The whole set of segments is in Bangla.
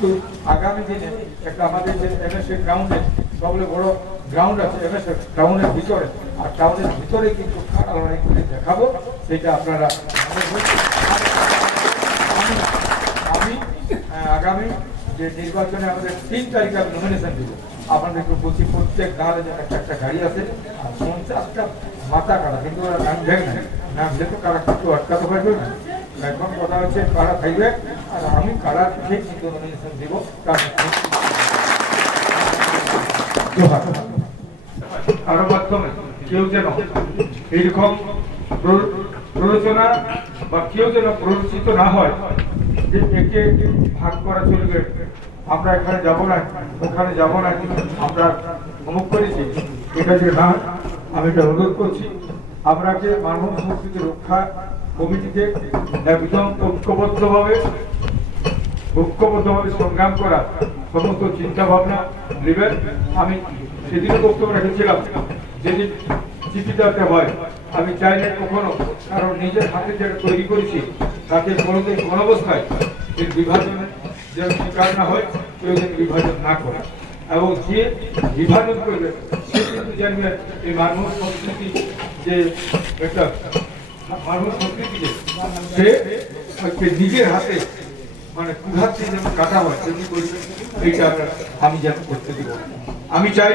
কিন্তু আগামী দিনে একটা আমাদের যে এমএসএ গ্রাউন্ডে সবচেয়ে বড় গ্রাউন্ড আছে এমএসএ টাউনের ভিতরে, আর টাউনের ভিতরে কিন্তু কাড়া লড়াই করে দেখাবো, সেটা আপনারা আমি আগামী যে নির্বাচনে আমাদের 3 তারিখে আমি নমিনেশন দিব, আপনাদেরকে বলছি প্রত্যেক গাঁয়ে যেন একটা গাড়ি আছে আর 50টা মাথা কাটা, কিন্তু ওরা নাম দেখ না, নাম যেহেতু কারা কিন্তু আটকাতে পারবে না। এখন কথা হচ্ছে কারা থাকবে, আর আমি কারা ঠিক কিন্তু নমিনেশন দিব। কারোর মাধ্যমে কেউ যেন এইরকম প্ররোচনা বা কেউ যেন প্ররোচিত না হয় যে একে ভাগ করা চলবে, আমরা এখানে যাব না ওখানে যাব না, আমরা অমুক করেছি, এটা যে না, আমি এটা অনুরোধ করছি আপনাকে মানব সংস্কৃতি রক্ষা কমিটিতে একদম ঐক্যবদ্ধভাবে সংগ্রাম করা সমস্ত চিন্তা ভাবনা নেবেন। আমি সেদিনও বক্তব্য রেখেছিলাম, যেদিন চিঠিটাতে হয় আমি চাই না কখনো কারণ নিজের হাতে যেটা তৈরি করেছি তাকে কোনোদিন কোন অবস্থায় এর বিভাজনে যেন শিকার না হয়, কেউ যেন বিভাজন না করে, এবং যে বিভাজন করবে সে কিন্তু জানবে এই মানব সংস্কৃতি যে একটা মানব সংস্কৃতি সে নিজের হাতে মানে কুহাত দিয়ে যেন কাটা হয় সেমনি করবে, এইটা আমি যেন করতে দিব। আমি চাই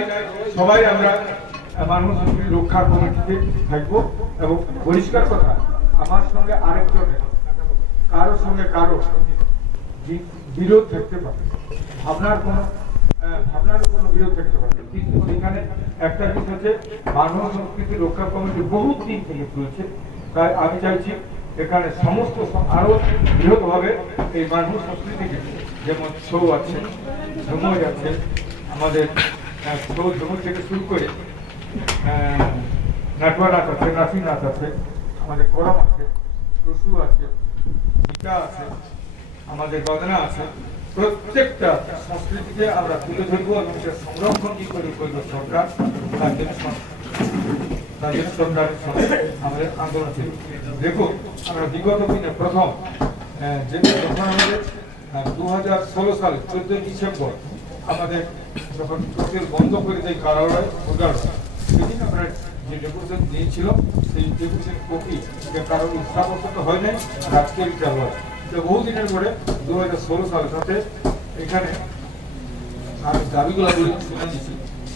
সবাই আমরা মানব সংস্কৃতি রক্ষা কমিটিতে থাকবো, এবং পরিষ্কার কথা আমার সঙ্গে আরেকজনের কারোর সঙ্গে কারো বিরোধ থাকতে পারে, ভাবনার কোনো বিরোধ থাকতে পারে, কিন্তু এখানে একটা জিনিস হচ্ছে মানব সংস্কৃতি রক্ষা কমিটি বহুত দিন থেকে চলছে, তাই আমি চাইছি এখানে সমস্ত আরো বৃহৎভাবে এই মানব সংস্কৃতিকে, যেমন ছৌ আছে, ঝুমুর আছে, আমাদের ছৌ ঝুমুর থেকে শুরু করে নাটুয়া নাচ আছে, নাসি নাচ আছে, আমাদের করম আছে, টুসু আছে, গীতা আছে, আমাদের গদনা আছে, প্রত্যেকটা সংস্কৃতিকে আমরা তুলে ধরবো এবং সেটা সংরক্ষণ কি করে করবো সরকার, তার জন্য সরকারের সঙ্গে আমাদের আন্দোলন ছিল। দেখুন আমরা বিগত দিনে প্রথম যখন আমাদের 2016 সালে 14 ডিসেম্বর আমাদের যখন টোটাল বন্ধ করে দেয় কারাগার, সেদিন আমরা যে ডেপুটেশন দিয়েছিল সেই ডেপুটেশন কপি কারণ উৎসাহবশত হয় নাই, আজকের হয় তো বহুদিনের পরে 2016 সালের সাথে এখানে আমি দাবিগুলো শুনে দিচ্ছি।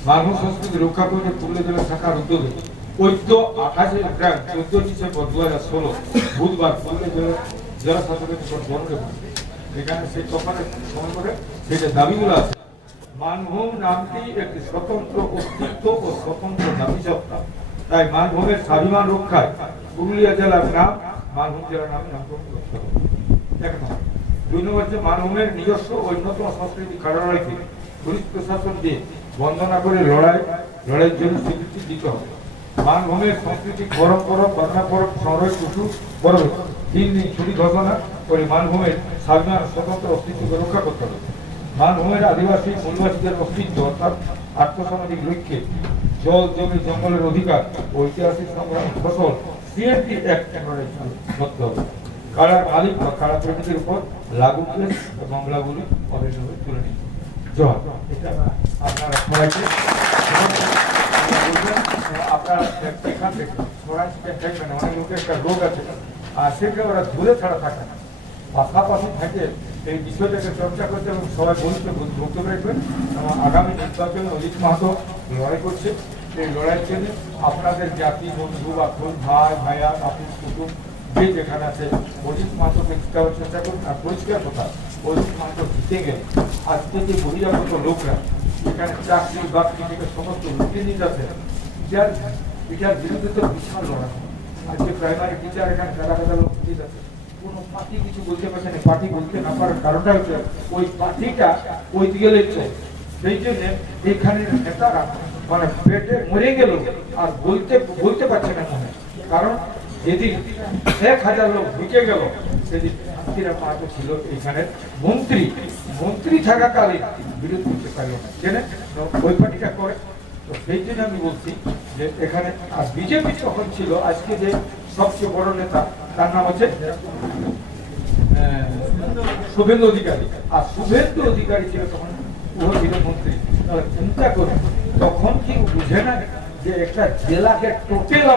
মানব সংস্কৃতি রক্ষা করতে পুরুলিয়া জেলা শাখার উদ্যোগে 14 ডিসেম্বর 2016 বুধবার পুরুলিয়া জেলা শাসকের বন্ধ, এখানে সেই তফাতের সময় করে সেটা দাবিগুলো আছে। মানভূম নামটি একটি স্বতন্ত্র অস্তিত্ব ও স্বতন্ত্র দাবি সত্তা, তাই মানভূমের স্বাভিমান রক্ষায় পুরুলিয়া জেলার নাম মানভূম জেলার নামে নামকরণ করতে হবে। এক নম্বর। 2 নম্বর হচ্ছে মানভূমের নিজস্ব অন্যতম সংস্কৃতি কারালয়কে পুলিশ প্রশাসন দিয়ে বন্দনা করে লড়াইয়ের জন্য স্বীকৃতি দিতে হবে। মানভূমের সংস্কৃতি গরম পরব, বান্না পরব, সংরয় টুসু পরব 3 দিন ছুটি ঘোষণা করে মানভূমের স্বাভিমান স্বতন্ত্র অস্তিত্বকে রক্ষা করতে হবে। মানভূমের আদিবাসী মূলবাসীদের অস্তিত্ব অর্থাৎ আর্থসামাজিক লক্ষ্যে জল, জমি, জঙ্গলের অধিকার, ঐতিহাসিক সংগ্রাম, ফসল সিএনটি অ্যাক্ট করতে হবে। কারার মালিক বা কারা প্রেমীদের উপর লাগু কেস মামলাগুলি অবৈধভাবে তুলে নিতে হবে। জয়। এটা আপনারা সবাইকে আপনারা এখান থেকে স্বরাজ দেখবেন অনেক লোকের একটা রোগ আছে, আর সেটা ওরা ধরে ছাড়া থাকে না, পাশাপাশি থাকে এই বিষয়টাকে চর্চা করতে এবং সবাই বক্তব্য রাখবেন। এবং আগামী নির্বাচনে অজিত মাহাতো লড়াই করছে, এই লড়াইয়ের জন্য আপনাদের জাতি, বন্ধু, বান্ধব, ভাইয়া, আপুর, কুটুম যে যেখানে আছে অজিত মাহাতোকে জিতাবার চেষ্টা করুন। আর পরিষ্কার কথা, অজিত মাহাতো জিতে গেলে আজকে যে বহিরাগত লোকরা এখানে চাকরি বাকরি থেকে সমস্ত লুটে নিতে আছে, এটার বিরুদ্ধে তো বিশাল লড়াই। আজকে প্রাইমারি টিচার এখানে কারা কারা লোক নিতে আছে, কোনো পার্টি কিছু বলতে পারছে না। পার্টি বলতে না পারার কারণটা হচ্ছে ওই পার্টিটা ওই দিকে লেগছে, সেই জন্য এখানে নেতারা মানে পেটে মরে গেল আর বলতে পারছে না মনে, কারণ যেদিন 1000 লোক ঢুকে গেল সেদিন শান্তিরাম মাহাতো ছিল এখানে মন্ত্রী থাকাকালীন বিরোধ করতে পারল না, জেনে ওই পার্টিটা করে। তো সেই জন্য আমি বলছি যে এখানে আর বিজেপি যখন ছিল, আজকে যে সবচেয়ে বড় নেতা তার নাম হচ্ছে শুভেন্দু অধিকারী, আর শুভেন্দু অধিকারী ছিল তখন ও ছিল মন্ত্রী। তাহলে চিন্তা করে তখন কি বুঝে না যে একটা জেলাকে টোটাল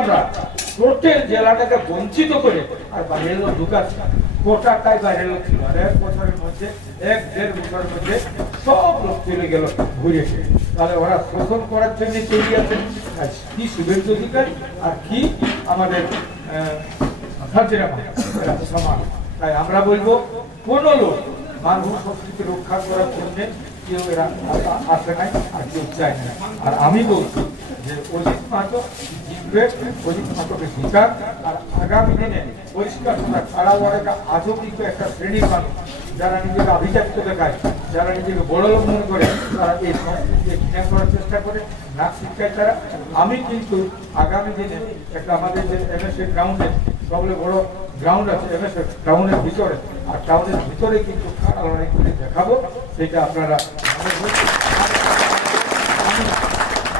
জেলাটাকে বঞ্চিত করে আর বাইরের লোক ঢুকাচ্ছে, কোটাটাই বাইরের লোক ছিল। আর 1 বছরের মধ্যে 1-1.5 বছরের মধ্যে সব লোক চলে গেল ঘুরে। তাহলে ওরা শোষণ করার জন্য তৈরি আছে, কি শুভেন্দু অধিকারী আর কি আমাদের হাজিরা সমান। তাই আমরা বলবো কোন লোক মানব সংস্কৃতি রক্ষা করার জন্য কেউ এরা আসে নাই আর কেউ চায় না। আর আমি বলছি যে অজিত মাহাতো জিতবে, অজিত মাহাতোকে জিতার। আর আগামী দিনে পরিষ্কার ছাড়া ওরা আজও কিন্তু একটা শ্রেণীর মানুষ যারা নিজেকে আভিজাত্য দেখায়, যারা নিজেকে বড় লোক মনে করে, তারা এই সংস্কৃতিকে ঘৃণা করার চেষ্টা করে, নাচ শিক্ষায় তারা। আমি কিন্তু আগামী দিনে একটা আমাদের যে এমএসএ গ্রাউন্ডে সবচেয়ে বড় গ্রাউন্ড আছে এমএসএ টাউনের ভিতরে, আর টাউনের ভিতরে কিন্তু খাড়া লড়াই করে দেখাবো, সেটা আপনারা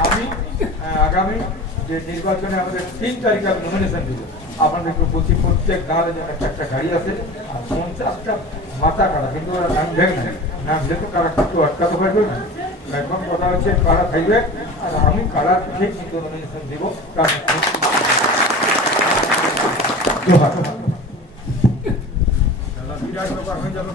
আমি আগামী যে নির্বাচনে আমাদের 3 তারিখে আমি নমিনেশন দিব। আপনাদেরকে বলছি প্রত্যেক গাঁলে যেন একটা গাড়ি আছে আর 50টা মাথা কাটা, কিন্তু ওরা নাম ভেঙে নেয়, নাম যেহেতু কারা কিছু আটকাতে পারবে না। এখন কথা হচ্ছে কারা থাকবে, আর আমি কারার পিছিয়ে কিন্তু নমিনেশন দিব। বিরাট ব্যাপার হয়ে যাবে।